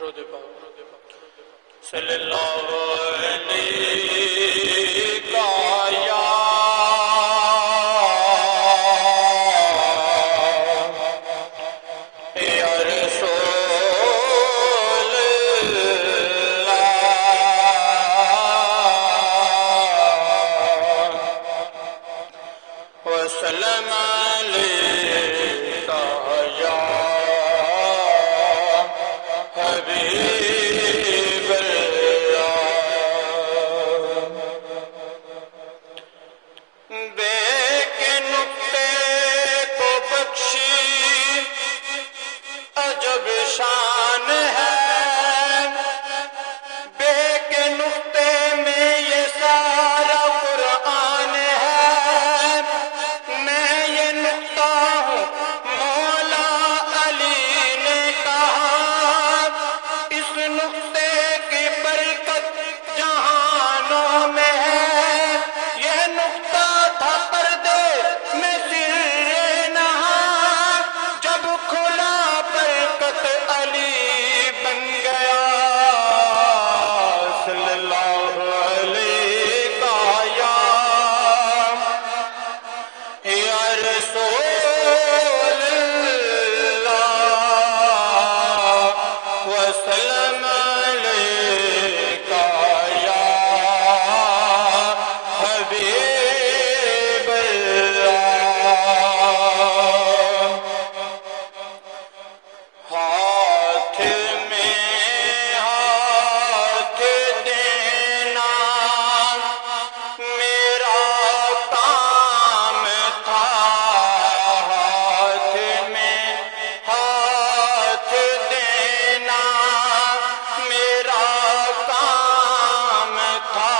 درود پاک صلی اللہ علیہ یا رسول اللہ وسلم علیکہ یا حبیب اللہ بے کے نقطے کو بخشی عجب شان ہے بے کے نقطے میں یہ سارا قرآن ہے میں یہ نقطہ ہوں مولا علی نے کہا اس نقطے کی برکت جہانوں میں ہے یہ نقطہ تھا پردے میں سر نہا جب کھلا برکت علی بن گیا صلی اللہ علیہ یا رسول اللہ وسلم علیکہ یا حبیب اللہ ہاتھ میں ہاتھ دینا میرا کام تھا ہاتھ میں ہاتھ دینا میرا کام تھا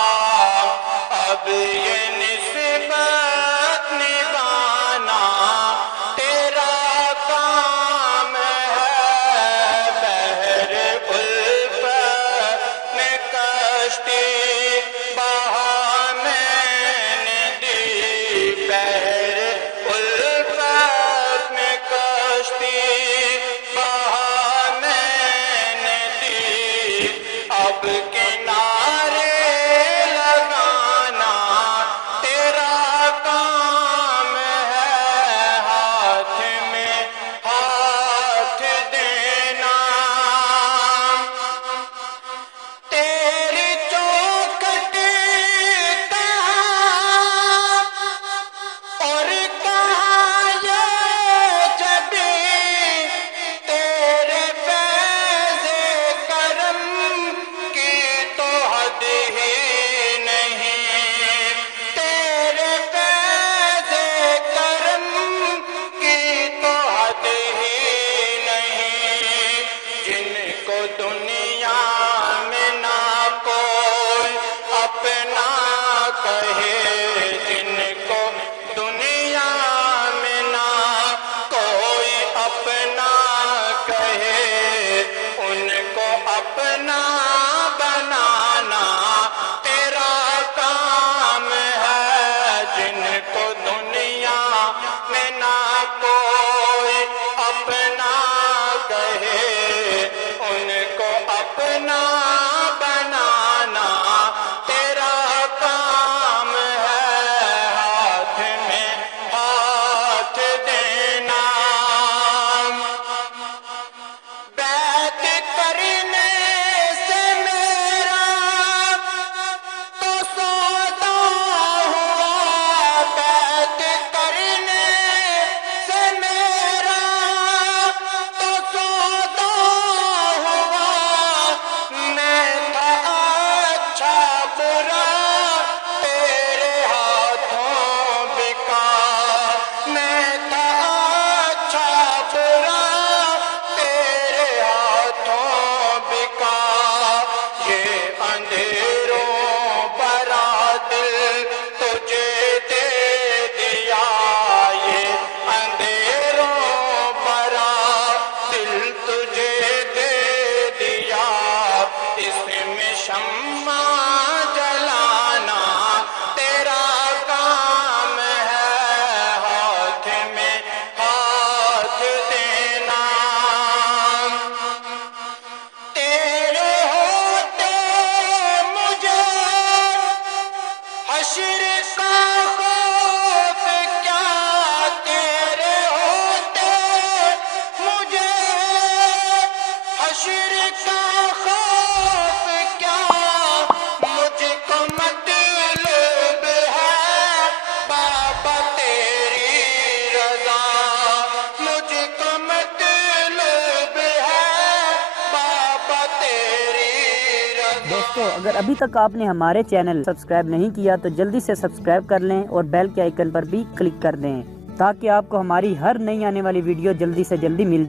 اب یہ نسبت نبھانا تیرا کام ہے بحر الفت میں کشتی بہا میں نے دی بحر الفت میں کشتی بہا میں نے دی اب کنارے لگانا تیرا کام ہے ہاتھ میں ہاتھ دینا تیری چوکھٹ کہاں اور کہاں یہ جبی تیرے فیض کرم کی تو حد ہی نہیں تیرے فیض کرم کی تو حد ہی نہیں جن کو دنیا میں نہ کوئی اپنا کہے جن کو دنیا میں نہ کوئی اپنا کہے ان کو اپنا بنانا تیرا کام ہے جن کو دنیا میں نہ کوئی اپنا کہے ان کو اپنا بنانا تیرا کام دوستو اگر ابھی تک آپ نے ہمارے چینل سبسکرائب نہیں کیا تو جلدی سے سبسکرائب کر لیں اور بیل کے آئیکن پر بھی کلک کر دیں تاکہ آپ کو ہماری ہر نئی آنے والی ویڈیو جلدی سے جلدی مل جائے۔